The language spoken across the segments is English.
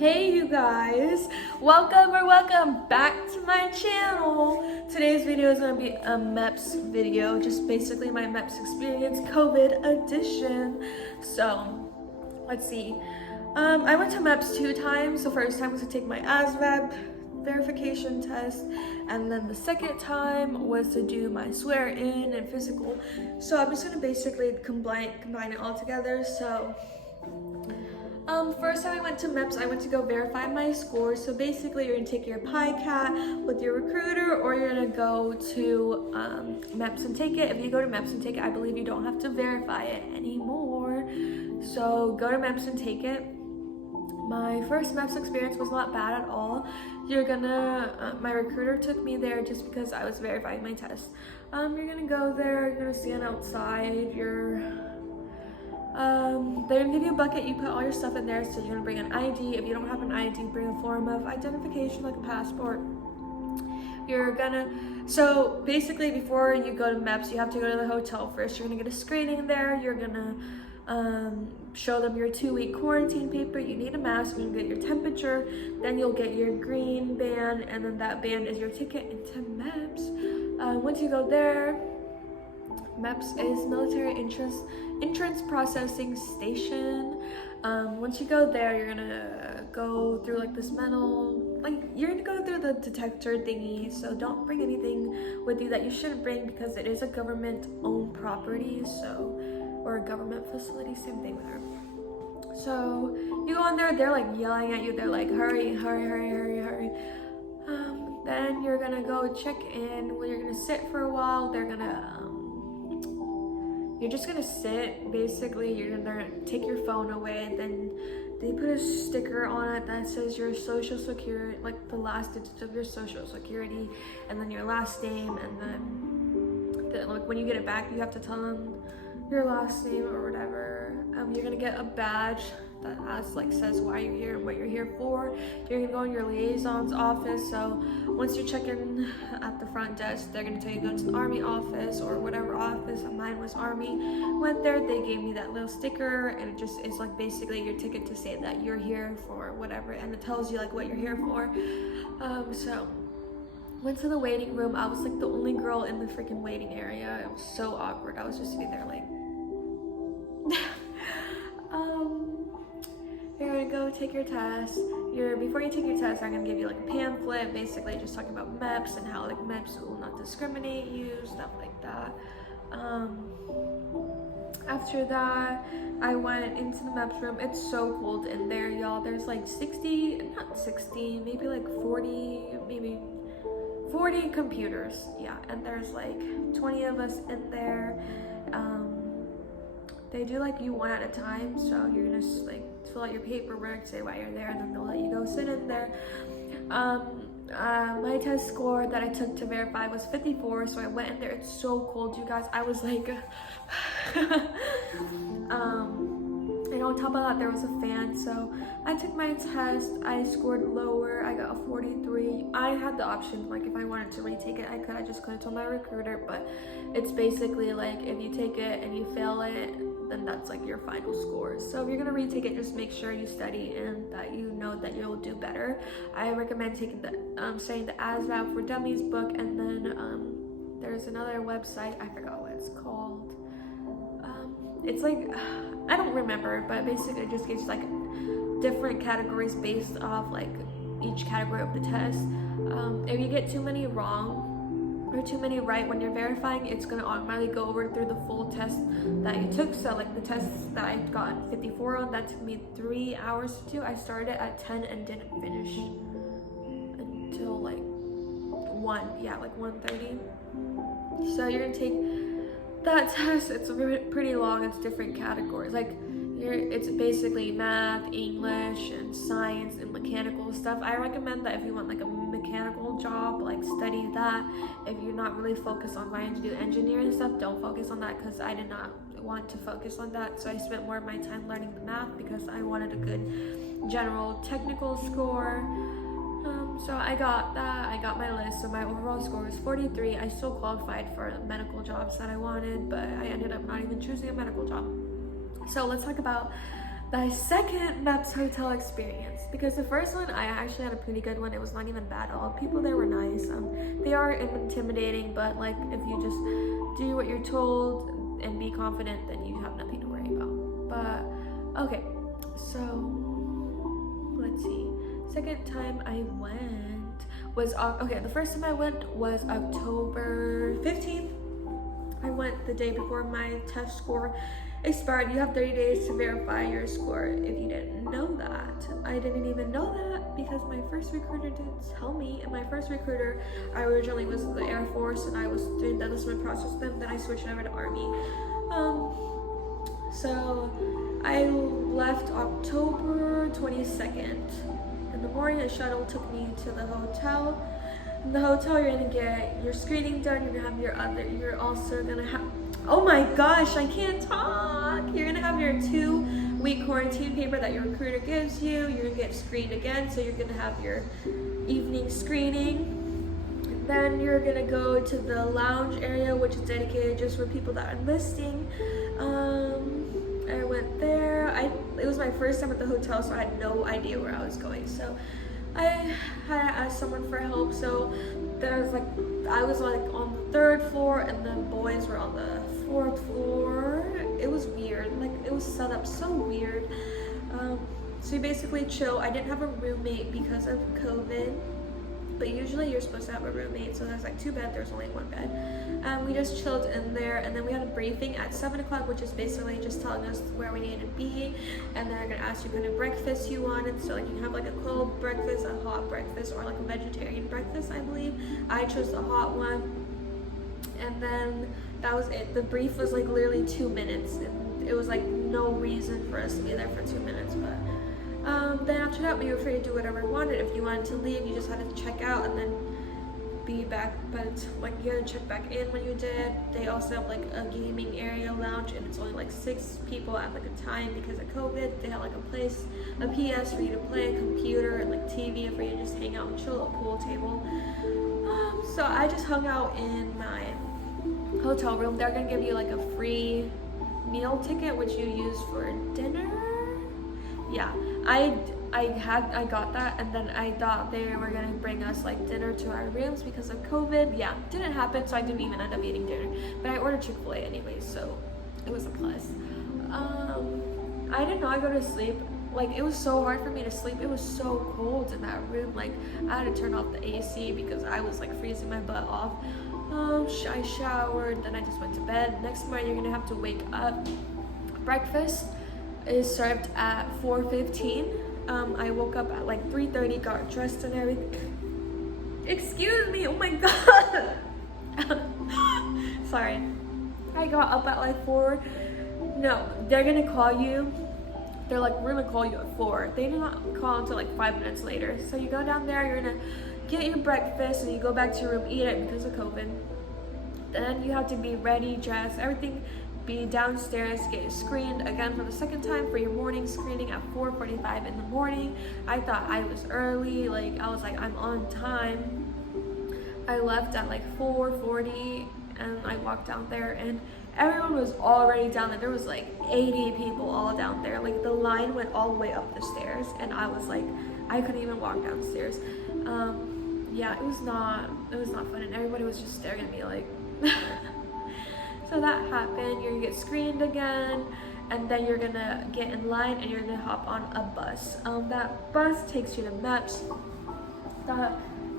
Hey you guys, welcome back to my channel. Today's video is going to be a Meps video, just basically my Meps experience COVID edition. So let's see, I went to Meps 2 times. The first time was to take my ASVAB verification test, and then the second time was to do my swear-in and physical. So I'm just going to basically combine it all together. So first time I went to Meps, I went to go verify my score. So basically you're gonna take your PICAT with your recruiter, or you're gonna go to Meps and take it. If you go to Meps and take it, I believe you don't have to verify it anymore. So go to Meps and take it. My first Meps experience was not bad at all. You're gonna, my recruiter took me there just because I was verifying my test. You're gonna go there, you're gonna stand outside, they're gonna give you a bucket, you put all your stuff in there, so you're gonna bring an ID. If you don't have an ID, bring a form of identification like a passport. So basically before you go to Meps, you have to go to the hotel first. You're gonna get a screening there, you're gonna show them your 2-week quarantine paper, you need a mask, you're gonna get your temperature, then you'll get your green band, and then that band is your ticket into Meps. Once you go there, Meps is military entrance processing station. Once you go there, you're gonna go through like this metal, you're gonna go through the detector thingy. So don't bring anything with you that you shouldn't bring, because it is a government-owned property, or a government facility, same thing with her. So you go in there, they're like yelling at you, they're like, hurry. Then you're gonna go check in. Well, you're gonna sit for a while. You're just gonna sit, basically. They're gonna take your phone away, and then they put a sticker on it that says your social security, like the last digits of your social security, and then your last name, and then like when you get it back, you have to tell them your last name or whatever. You're gonna get a badge that says why you're here and what you're here for. You're gonna go in your liaison's office. So once you check in at the front desk, they're gonna tell you to go to the Army office or whatever office. Mine was Army. Went there, they gave me that little sticker, and it's like basically your ticket to say that you're here for whatever, and it tells you like what you're here for. So went to the waiting room. I was like the only girl in the freaking waiting area. It was so awkward. I was just sitting there like you're gonna go take your test. Before you take your test, I'm gonna give you like a pamphlet, basically just talking about Meps and how like Meps will not discriminate you, stuff like that. After that, I went into the Meps room. It's so cold in there, y'all. There's like 40 computers, yeah, and there's like 20 of us in there. They do like you one at a time, so you're gonna like fill out your paperwork, say why you're there, and then they'll let you go sit in there. My test score that I took to verify was 54, so I went in there. It's so cold, you guys. I was like and on top of that, there was a fan. So I took my test, I scored lower, I got a 43. I had the option, like if I wanted to retake it, I just could have told my recruiter, but it's basically like if you take it and you fail it, then that's like your final score. So if you're gonna retake it, just make sure you study and that you know that you'll do better. I recommend taking studying the ASVAB for Dummies book, and then there's another website, I forgot what it's called. It's like, I don't remember, but basically it just gives like different categories based off like each category of the test. If you get too many wrong or too many right when you're verifying, it's gonna automatically go over through the full test that you took. So like the test that I got 54 on, that took me 3 hours to do. I started at 10 and didn't finish until like 1:30. So you're gonna take that test. It's pretty long. It's different categories. Like it's basically math, English, and science, and mechanical stuff. I recommend that if you want like a mechanical job, like study that. If you're not really focused on wanting to do engineering stuff, don't focus on that, because I did not want to focus on that. So I spent more of my time learning the math because I wanted a good general technical score. So I got that, I got my list, so my overall score was 43. I still qualified for medical jobs that I wanted, but I ended up not even choosing a medical job. So let's talk about my second Meps hotel experience, because the first one I actually had a pretty good one. It was not even bad at all. People there were nice. They are intimidating, but like if you just do what you're told and be confident, then you have nothing to worry about. But okay, so let's see. Second time I went was okay. The first time I went was October 15th. I went the day before my test score expired. You have 30 days to verify your score. If you didn't know that, I didn't even know that because my first recruiter didn't tell me. And my first recruiter, I originally was the Air Force and I was doing the enlistment process with them. Then I switched over to Army. So I left October 22nd. In the morning, a shuttle took me to the hotel. In the hotel, you're gonna get your screening done. You're gonna have you're also gonna have, oh my gosh, I can't talk. You're gonna have your 2-week quarantine paper that your recruiter gives you. You're gonna get screened again, so you're gonna have your evening screening. Then you're gonna go to the lounge area, which is dedicated just for people that are enlisting. I went there. It was my first time at the hotel, so I had no idea where I was going. So I had to ask someone for help. So there was I was on the 3rd floor and the boys were on the 4th floor. It was weird. Like it was set up so weird. So you basically chill. I didn't have a roommate because of COVID, but usually you're supposed to have a roommate. So there's 2 beds. There's only 1 bed. We just chilled in there, and then we had a briefing at 7 o'clock, which is basically just telling us where we needed to be, and then they're gonna ask you what kind of breakfast you wanted. So you can have a cold breakfast, a hot breakfast, or a vegetarian breakfast, I believe. I chose the hot one, and then that was it. The brief was literally 2 minutes, and it was no reason for us to be there for 2 minutes, but then after that, we were free to do whatever we wanted. If you wanted to leave, you just had to check out and then be back. But you had to check back in when you did. They also have a gaming area lounge, and it's only 6 people at a time because of COVID. They have a PS for you to play, a computer, and TV for you to just hang out and chill, a pool table. So I just hung out in my hotel room. They're gonna give you a free meal ticket, which you use for dinner. Yeah, I got that, and then I thought they were gonna bring us dinner to our rooms because of COVID. Yeah, didn't happen, so I didn't even end up eating dinner. But I ordered Chick-fil-A anyways, so it was a plus. I didn't know I go to sleep. It was so hard for me to sleep. It was so cold in that room. I had to turn off the AC because I was freezing my butt off. I showered, then I just went to bed. Next morning, you're gonna have to wake up. Breakfast is served at 4:15. I woke up at 3:30, got dressed and everything. Excuse me, oh my god. Sorry. I got up at 4. No, they're gonna call you. They're we're gonna call you at 4. They do not call until 5 minutes later. So you go down there, you're gonna get your breakfast, and you go back to your room, eat it because of COVID. Then you have to be ready, dressed, everything. Be downstairs, get screened again for the second time for your morning screening at 4:45 in the morning. I thought I was early, I was I'm on time. I left at 4:40 and I walked down there and everyone was already down there. There was 80 people all down there. The line went all the way up the stairs and I was I couldn't even walk downstairs. Yeah, it was not fun, and everybody was just staring at me So that happened. You're gonna get screened again, and then you're gonna get in line and you're gonna hop on a bus. That bus takes you to Meps.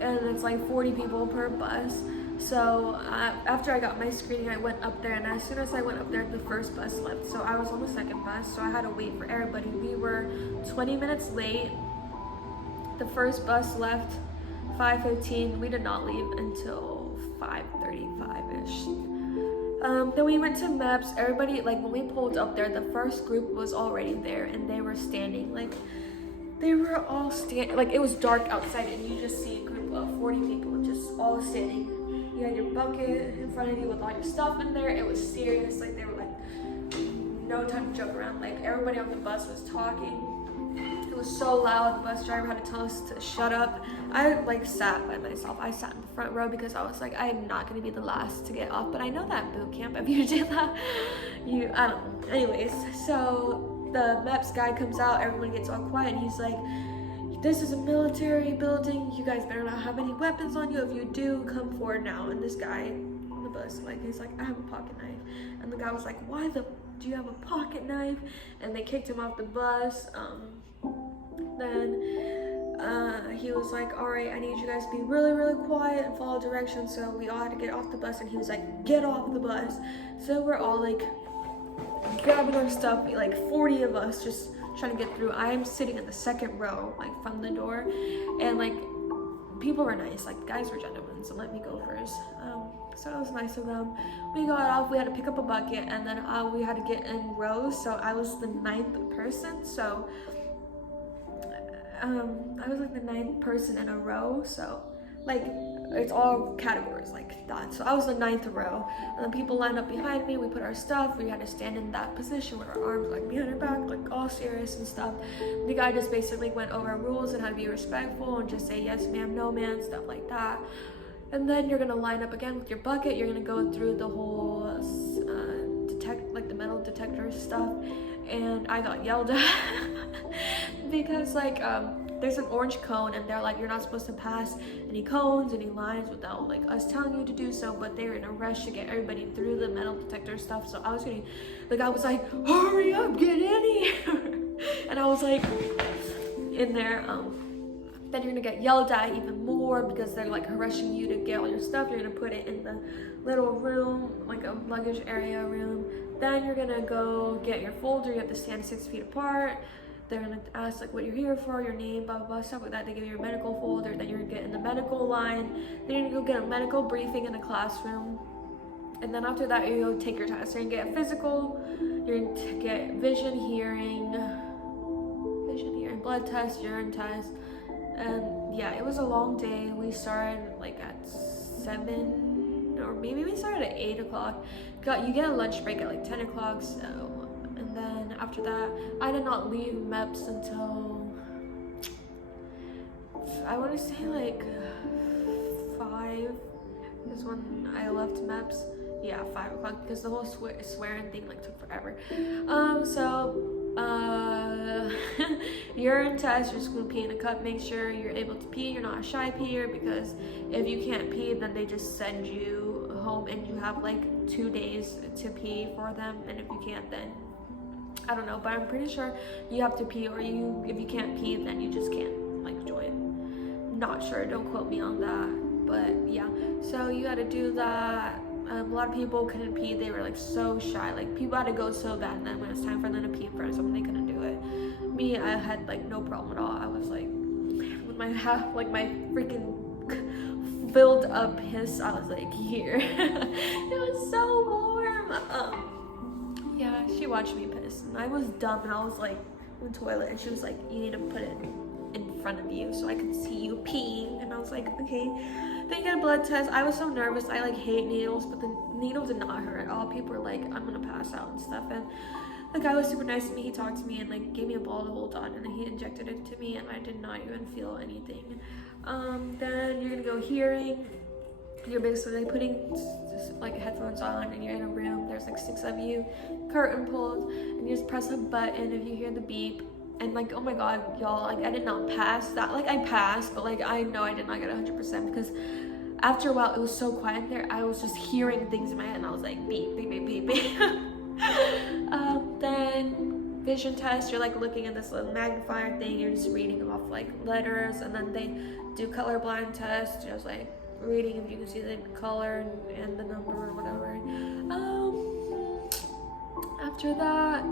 And it's 40 people per bus. So after I got my screening, I went up there, and as soon as I went up there, the first bus left. So I was on the second bus, so I had to wait for everybody. We were 20 minutes late. The first bus left 5:15. We did not leave until 5:35-ish. Then we went to Meps. Everybody, when we pulled up there, the first group was already there, and they were standing. They were all standing. It was dark outside, and you just see a group of 40 people just all standing. You had your bucket in front of you with all your stuff in there. It was serious. They were no time to joke around. Everybody on the bus was talking. It was so loud. The bus driver had to tell us to shut up. I sat by myself. I sat in the front row because I was I'm not gonna be the last to get off. But I know that boot camp, if you do that, I don't know. Anyways, so the Meps guy comes out, everyone gets all quiet, and he's like, this is a military building, you guys better not have any weapons on you. If you do, come forward now. And this guy on the bus, like, he's like, I have a pocket knife. And the guy was like, why do you have a pocket knife? And they kicked him off the bus. Then he was like, all right, I need you guys to be really, really quiet and follow directions. So we all had to get off the bus, and he was like, get off the bus. So we're all like grabbing our stuff, like 40 of us just trying to get through. I'm sitting in the second row, like from the door, and like people were nice, like guys were gentlemen, so let me go first. So it was nice of them. We got off, we had to pick up a bucket, and then we had to get in rows. So I was the 9th person, so I was like the 9th person in a row, so like it's all categories like that. So I was the 9th row, and then people lined up behind me. We put our stuff, we had to stand in that position with our arms like behind our back, like all serious and stuff. The guy just basically went over rules and how to be respectful and just say yes ma'am, no ma'am, stuff like that. And then you're gonna line up again with your bucket. You're gonna go through the whole like the metal detector stuff, and I got yelled at because like there's an orange cone, and they're like, you're not supposed to pass any cones, any lines without like us telling you to do so. But they were in a rush to get everybody through the metal detector stuff. So I was getting, the guy was like, hurry up, get in here. And I was like in there. Then you're gonna get yelled at even more because they're like rushing you to get all your stuff. You're gonna put it in the little room, like a luggage area room. Then you're gonna go get your folder. You have to stand 6 feet apart. They're gonna ask like what you're here for, your name, blah blah blah, stuff like that. They give you your medical folder. Then you're gonna get in the medical line. Then you're gonna go get a medical briefing in a classroom. And then after that, you go take your test. You're gonna get a physical. You're gonna get vision, hearing, blood test, urine test. And yeah, it was a long day. We started like at 7, or maybe we started at 8 o'clock. You get a lunch break at like 10 o'clock. So, and then after that, I did not leave Meps until I want to say like 5 is when I left Meps. Yeah, 5 o'clock, because the whole swearing thing like took forever. Urine test, you're just gonna pee in a cup. Make sure you're able to pee. You're not a shy peer, because if you can't pee, then they just send you home, and you have like 2 days to pee for them. And if you can't, then I don't know, but I'm pretty sure you have to pee, or if you can't pee, then you just can't like join. Not sure, don't quote me on that, but yeah. So you had to do that. A lot of people couldn't pee. They were like so shy. Like people had to go so bad, and then when it was time for them to pee in front of someone, they couldn't do it. Me, I had like no problem at all. I was like, with my my freaking filled up piss, I was like here. It was so warm. Yeah, she watched me piss, and I was dumb, and I was like in the toilet, and she was like, you need to put it in front of you so I can see you peeing. And I was like, okay. Then you get a blood test. I was so nervous. I like hate needles, but the needle did not hurt at all. People were like, I'm gonna pass out and stuff. And the guy was super nice to me. He talked to me and like gave me a ball to hold on, and then he injected it to me, and I did not even feel anything. Then you're gonna go hearing. You're basically putting like headphones on, and you're in a room. There's like 6 of you, curtain pulled, and you just press a button. If you hear the beep, and like, oh my god, y'all, like I did not pass that. Like I passed, but like I know I did not get 100%, because after a while it was so quiet there, I was just hearing things in my head, and I was like beep beep beep beep beep. Then vision test, you're like looking at this little magnifier thing, you're just reading off like letters, and then they do colorblind test, just like reading if you can see the color and the number or whatever. After that,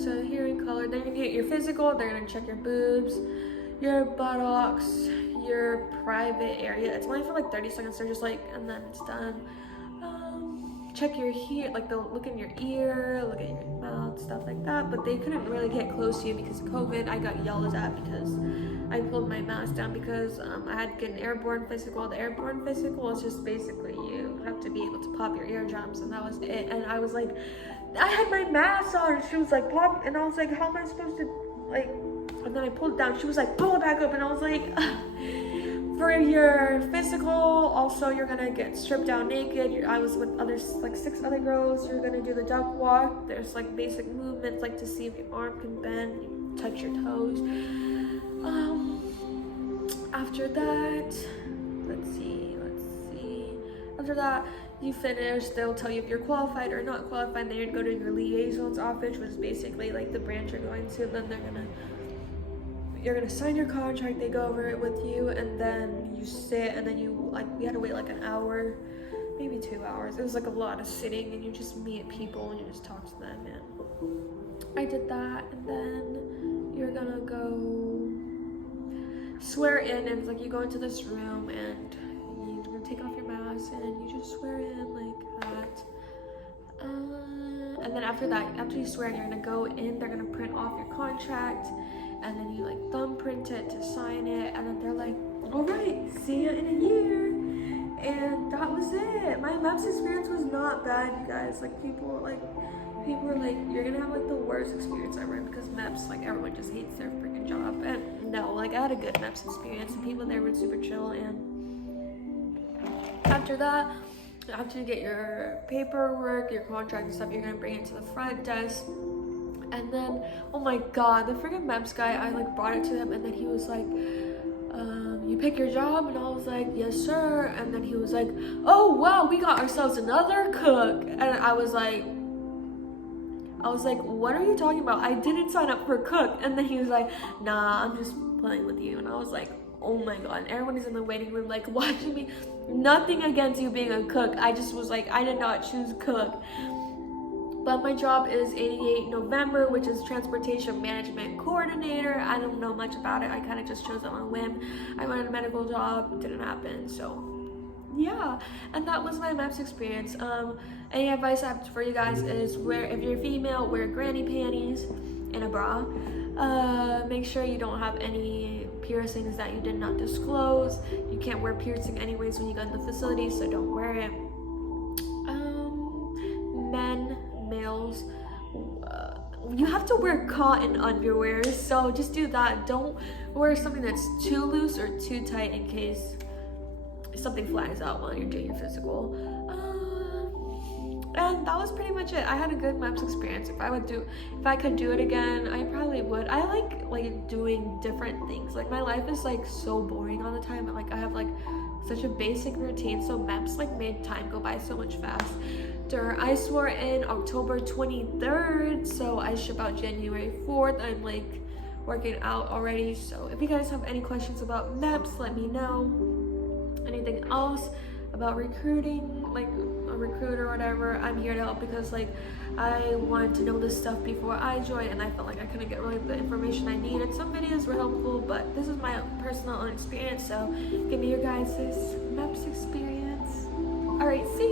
so hearing color, then you're gonna get your physical. They're gonna check your boobs, your buttocks, your private area. It's only for like 30 seconds. They're just like, and then it's done. Check your ear, like they'll look in your ear, look at your mouth, stuff like that. But they couldn't really get close to you because of COVID. I got yelled at because I pulled my mask down, because I had to get an airborne physical. The airborne physical is just basically you have to be able to pop your eardrums, and that was it. And I was like, I had my mask on, and she was like, pop, and I was like, how am I supposed to, like, and then I pulled it down. She was like, pull it back up, and I was like, For your physical, also you're gonna get stripped down naked. I was with like 6 other girls. You're gonna do the duck walk. There's like basic movements, like to see if your arm can bend, you touch your toes. After that, let's see. After that, you finish, they'll tell you if you're qualified or not qualified. Then you'd go to your liaison's office, which is basically like the branch you're going to. Then you're gonna sign your contract. They go over it with you, and then you sit, and then we had to wait like an hour, maybe 2 hours. It was like a lot of sitting, and you just meet people and you just talk to them. And I did that, and then you're gonna go swear in, and it's like you go into this room and you're gonna take off your mask and you just swear in like that. And then after you swear in, you're gonna go in, they're gonna print off your contract, and then you like thumbprint it to sign it, and then they're like, all right, see you in a year. And that was it. My Meps experience was not bad, you guys. Like people were like, you're gonna have like the worst experience ever, because Meps, like everyone just hates their freaking job. And no, like I had a good Meps experience. The people there were super chill. And after that, after you get your paperwork, your contract and stuff, you're gonna bring it to the front desk. And then, oh my god, the freaking Meps guy, I like brought it to him, and then he was like, you pick your job? And I was like, yes sir. And then he was like, oh wow, we got ourselves another cook. And I was like, what are you talking about? I didn't sign up for cook. And then he was like, nah, I'm just playing with you. And I was like, oh my god. And everyone is in the waiting room like watching me. Nothing against you being a cook. I just was like, I did not choose cook. But my job is 88 November, which is Transportation Management Coordinator. I don't know much about it. I kind of just chose it on a whim. I wanted a medical job, didn't happen, so yeah. And that was my Meps experience. Any advice I have for you guys is if you're female, wear granny panties and a bra. Make sure you don't have any piercings that you did not disclose. You can't wear piercing anyways when you go in the facility, so don't wear it. Males, you have to wear cotton underwear, so just do that. Don't wear something that's too loose or too tight in case something flies out while you're doing your physical. And that was pretty much it. I had a good Meps experience. If I could do it again, I probably would. I like doing different things. Like my life is like so boring all the time, and like I have like such a basic routine, so Meps like made time go by so much faster. I swore in October 23rd, so I ship out January 4th. I'm like working out already, so if you guys have any questions about Meps, let me know. Anything else about recruiting, like a recruiter or whatever, I'm here to help, because like I wanted to know this stuff before I joined, and I felt like I couldn't get really the information I needed. Some videos were helpful, but this is my personal own experience, so give me your guys' Meps experience. All right, see